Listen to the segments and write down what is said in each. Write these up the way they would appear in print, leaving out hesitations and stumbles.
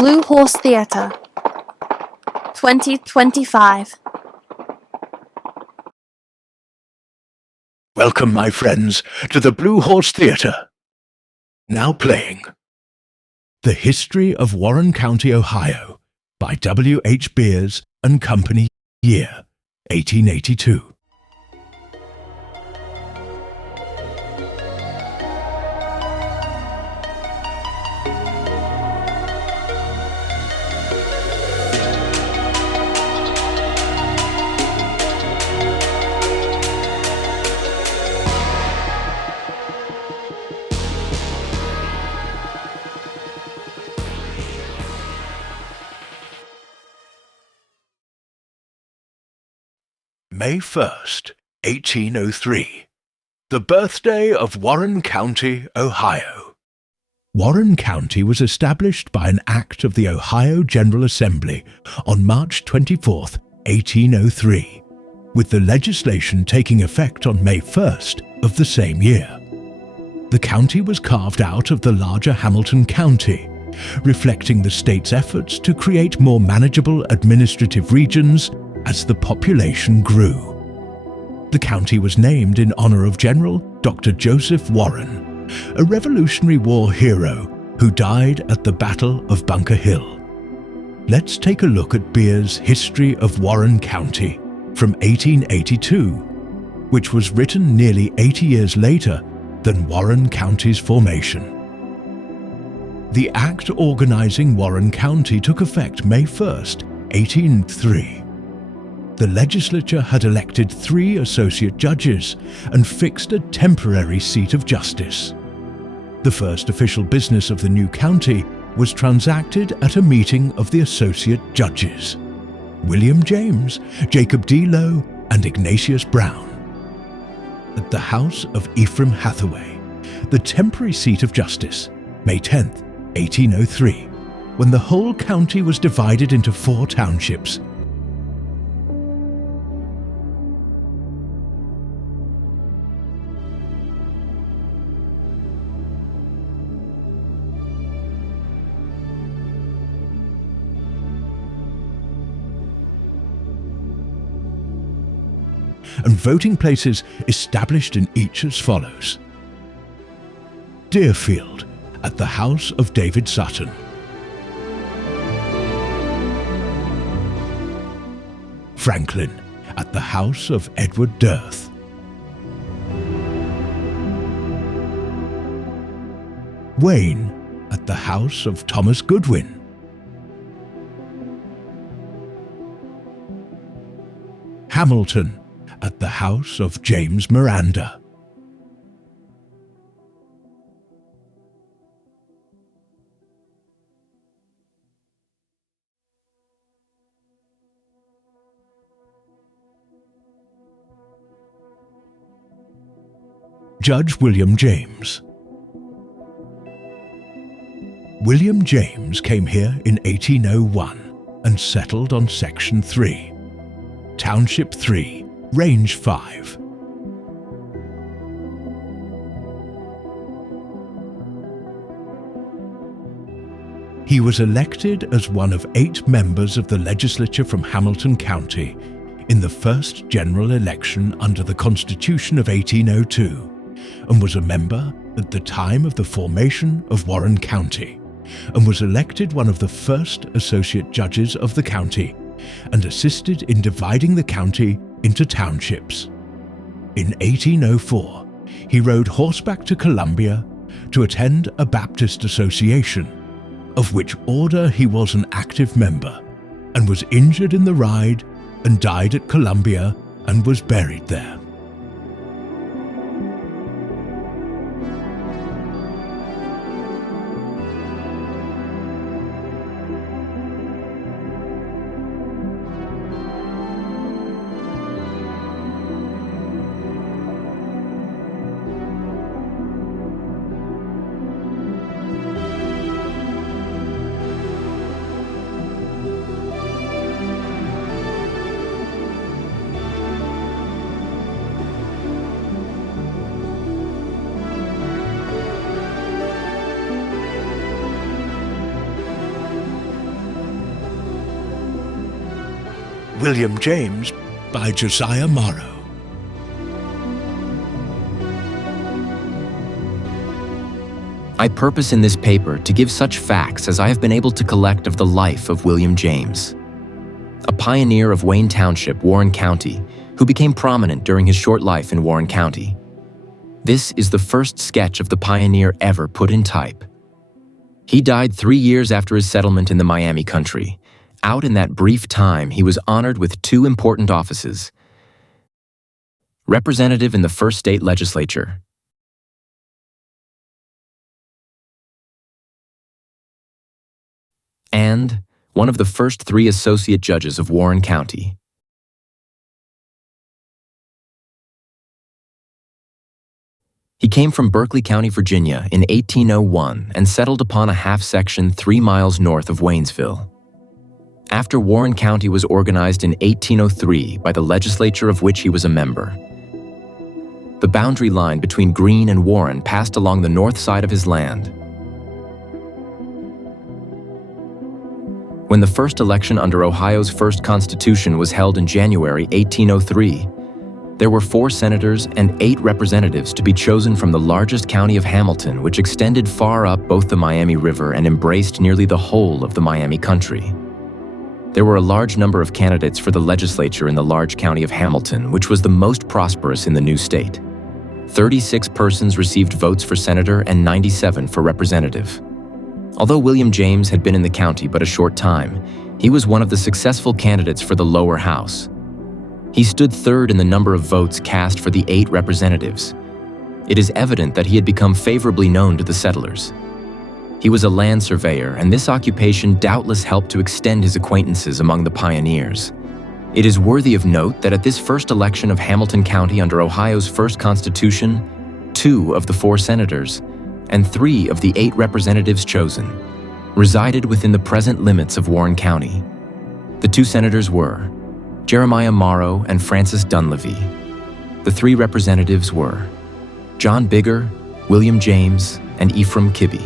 Blue Horse Theatre 2025. Welcome, my friends, to the Blue Horse Theatre. Now playing The History of Warren County, Ohio by W. H. Beers and Company, year 1882. May 1st, 1803. The birthday of Warren County, Ohio. Warren County was established by an act of the Ohio General Assembly on March 24, 1803, with the legislation taking effect on May 1st of the same year. The county was carved out of the larger Hamilton County, reflecting the state's efforts to create more manageable administrative regions as the population grew. The county was named in honor of General Dr. Joseph Warren, a Revolutionary War hero who died at the Battle of Bunker Hill. Let's take a look at Beer's History of Warren County from 1882, which was written nearly 80 years later than Warren County's formation. The act organizing Warren County took effect May 1st, 1803. The legislature had elected 3 associate judges and fixed a temporary seat of justice. The first official business of the new county was transacted at a meeting of the associate judges, William James, Jacob D. Lowe, and Ignatius Brown. At the house of Ephraim Hathaway, the temporary seat of justice, May 10th, 1803, when the whole county was divided into 4 townships. And voting places established in each as follows: Deerfield, at the house of David Sutton. Franklin, at the house of Edward Dearth. Wayne, at the house of Thomas Goodwin. Hamilton, at the house of James Miranda. Judge William James. William James came here in 1801 and settled on Section 3, Township 3, Range 5. He was elected as one of 8 members of the legislature from Hamilton County in the first general election under the Constitution of 1802, and was a member at the time of the formation of Warren County, and was elected one of the first associate judges of the county, and assisted in dividing the county into townships. In 1804, he rode horseback to Columbia to attend a Baptist association, of which order he was an active member, and was injured in the ride and died at Columbia and was buried there. William James by Josiah Morrow. I purpose in this paper to give such facts as I have been able to collect of the life of William James, a pioneer of Wayne Township, Warren County, who became prominent during his short life in Warren County. This is the first sketch of the pioneer ever put in type. He died 3 years after his settlement in the Miami country. Out in that brief time, he was honored with 2 important offices: representative in the first state legislature and one of the first 3 associate judges of Warren County. He came from Berkeley County, Virginia in 1801 and settled upon a half-section 3 miles north of Waynesville. After Warren County was organized in 1803 by the legislature of which he was a member, the boundary line between Greene and Warren passed along the north side of his land. When the first election under Ohio's first Constitution was held in January 1803, there were 4 senators and 8 representatives to be chosen from the largest county of Hamilton, which extended far up both the Miami River and embraced nearly the whole of the Miami country. There were a large number of candidates for the legislature in the large county of Hamilton, which was the most prosperous in the new state. 36 persons received votes for senator and 97 for representative. Although William James had been in the county but a short time, he was one of the successful candidates for the lower house. He stood third in the number of votes cast for the 8 representatives. It is evident that he had become favorably known to the settlers. He was a land surveyor, and this occupation doubtless helped to extend his acquaintances among the pioneers. It is worthy of note that at this first election of Hamilton County under Ohio's first Constitution, 2 of the 4 senators and 3 of the 8 representatives chosen resided within the present limits of Warren County. The 2 senators were Jeremiah Morrow and Francis Dunleavy. The 3 representatives were John Bigger, William James, and Ephraim Kibbe.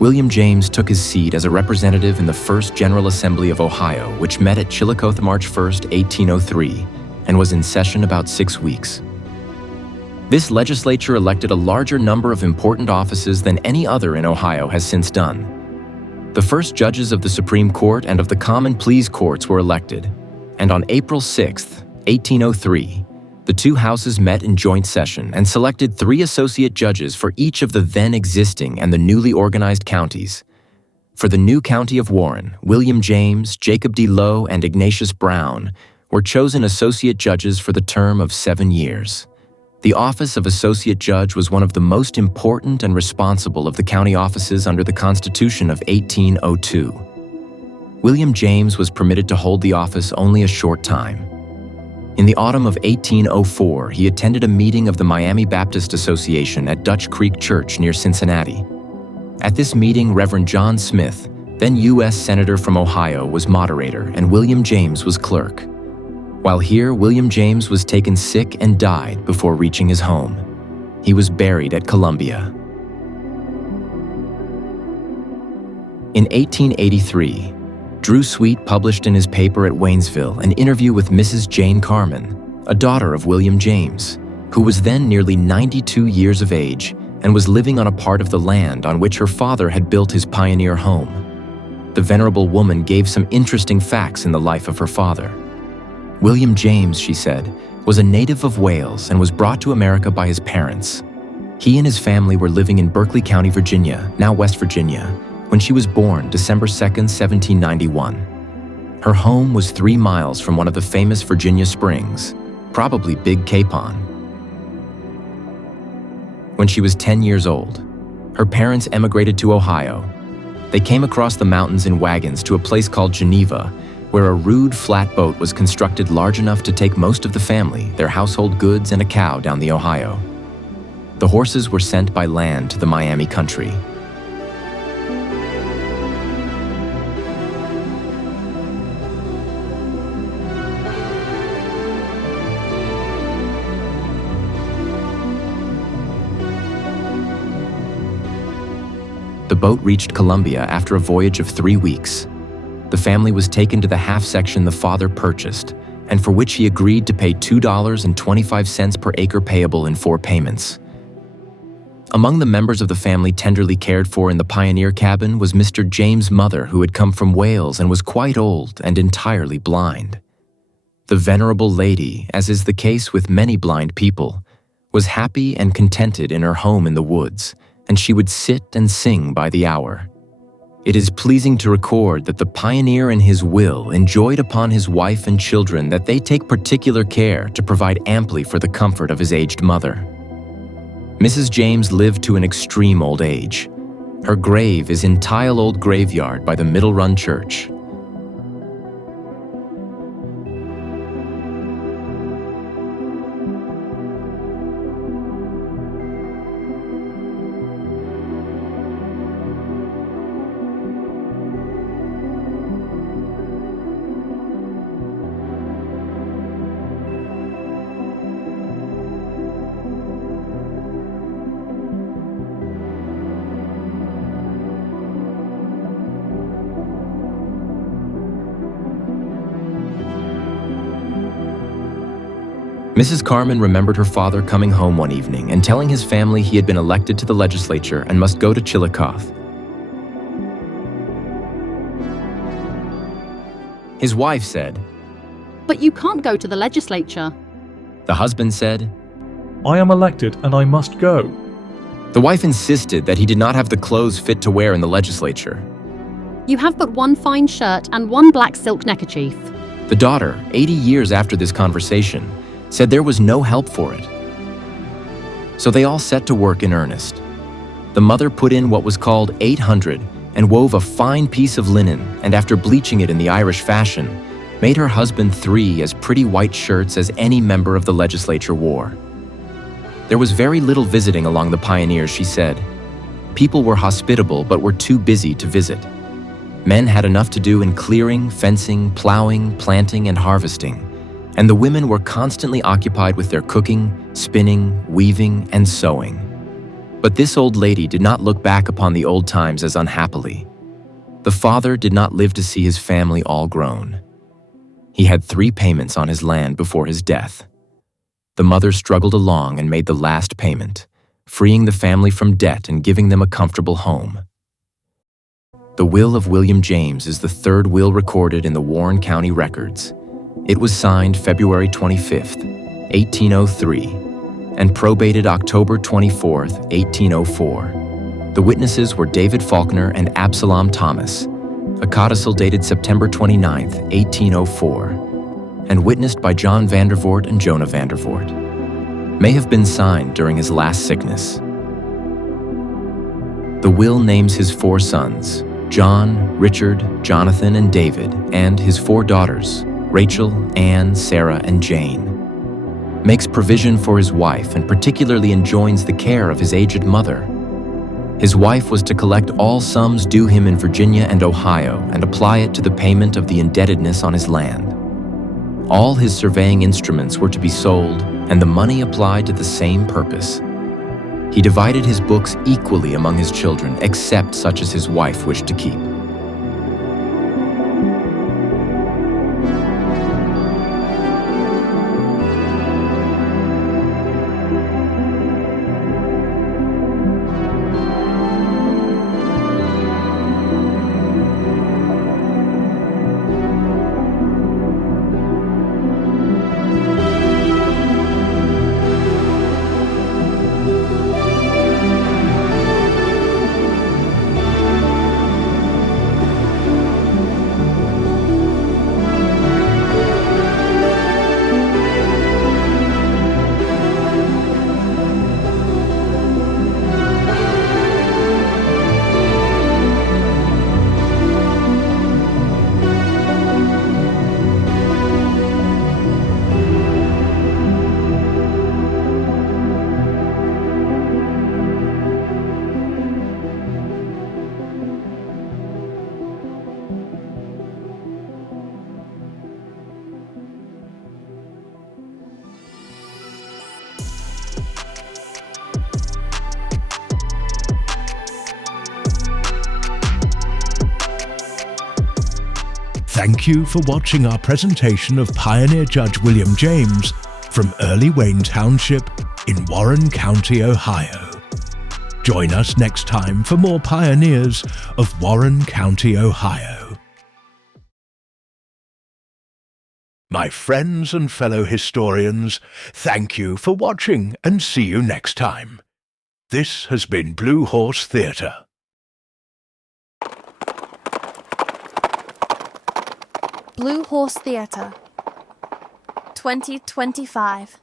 William James took his seat as a representative in the First General Assembly of Ohio, which met at Chillicothe March 1, 1803, and was in session about 6 weeks. This legislature elected a larger number of important offices than any other in Ohio has since done. The first judges of the Supreme Court and of the Common Pleas Courts were elected, and on April 6, 1803, the 2 houses met in joint session and selected 3 associate judges for each of the then existing and the newly organized counties. For the new county of Warren, William James, Jacob D. Lowe, and Ignatius Brown were chosen associate judges for the term of 7 years. The office of associate judge was one of the most important and responsible of the county offices under the Constitution of 1802. William James was permitted to hold the office only a short time. In the autumn of 1804, he attended a meeting of the Miami Baptist Association at Dutch Creek Church near Cincinnati. At this meeting, Reverend John Smith, then U.S. Senator from Ohio, was moderator, and William James was clerk. While here, William James was taken sick and died before reaching his home. He was buried at Columbia. In 1883, Drew Sweet published in his paper at Waynesville an interview with Mrs. Jane Carman, a daughter of William James, who was then nearly 92 years of age and was living on a part of the land on which her father had built his pioneer home. The venerable woman gave some interesting facts in the life of her father. William James, she said, was a native of Wales and was brought to America by his parents. He and his family were living in Berkeley County, Virginia, now West Virginia, when she was born December 2, 1791. Her home was 3 miles from one of the famous Virginia springs, probably Big Capon. When she was 10 years old, her parents emigrated to Ohio. They came across the mountains in wagons to a place called Geneva, where a rude flatboat was constructed large enough to take most of the family, their household goods, and a cow down the Ohio. The horses were sent by land to the Miami country. boat reached Colombia after a voyage of 3 weeks. The family was taken to the half section the father purchased, and for which he agreed to pay $2.25 per acre payable in 4 payments. Among the members of the family tenderly cared for in the pioneer cabin was Mr. James' mother, who had come from Wales and was quite old and entirely blind. The venerable lady, as is the case with many blind people, was happy and contented in her home in the woods, and she would sit and sing by the hour. It is pleasing to record that the pioneer in his will enjoined upon his wife and children that they take particular care to provide amply for the comfort of his aged mother. Mrs. James lived to an extreme old age. Her grave is in Tile Old Graveyard by the Middle Run Church. Mrs. Carman remembered her father coming home one evening and telling his family he had been elected to the legislature and must go to Chillicothe. His wife said, "But you can't go to the legislature." The husband said, "I am elected and I must go." The wife insisted that he did not have the clothes fit to wear in the legislature. "You have but one fine shirt and one black silk neckerchief." The daughter, 80 years after this conversation, said there was no help for it. So they all set to work in earnest. The mother put in what was called 800 and wove a fine piece of linen, and after bleaching it in the Irish fashion, made her husband 3 as pretty white shirts as any member of the legislature wore. There was very little visiting along the pioneers, she said. People were hospitable but were too busy to visit. Men had enough to do in clearing, fencing, plowing, planting, and harvesting, and the women were constantly occupied with their cooking, spinning, weaving, and sewing. But this old lady did not look back upon the old times as unhappily. The father did not live to see his family all grown. He had 3 payments on his land before his death. The mother struggled along and made the last payment, freeing the family from debt and giving them a comfortable home. The will of William James is the 3rd will recorded in the Warren County records. It was signed February 25th, 1803, and probated October 24th, 1804. The witnesses were David Faulkner and Absalom Thomas, a codicil dated September 29th, 1804, and witnessed by John Vandervoort and Jonah Vandervoort. May have been signed during his last sickness. The will names his 4 sons, John, Richard, Jonathan, and David, and his 4 daughters, Rachel, Anne, Sarah, and Jane. Makes provision for his wife and particularly enjoins the care of his aged mother. His wife was to collect all sums due him in Virginia and Ohio and apply it to the payment of the indebtedness on his land. All his surveying instruments were to be sold and the money applied to the same purpose. He divided his books equally among his children, except such as his wife wished to keep. Thank you for watching our presentation of Pioneer Judge William James from early Wayne Township in Warren County, Ohio. Join us next time for more pioneers of Warren County, Ohio. My friends and fellow historians, thank you for watching and see you next time. This has been Blue Horse Theatre. Blue Horse Theatre 2025.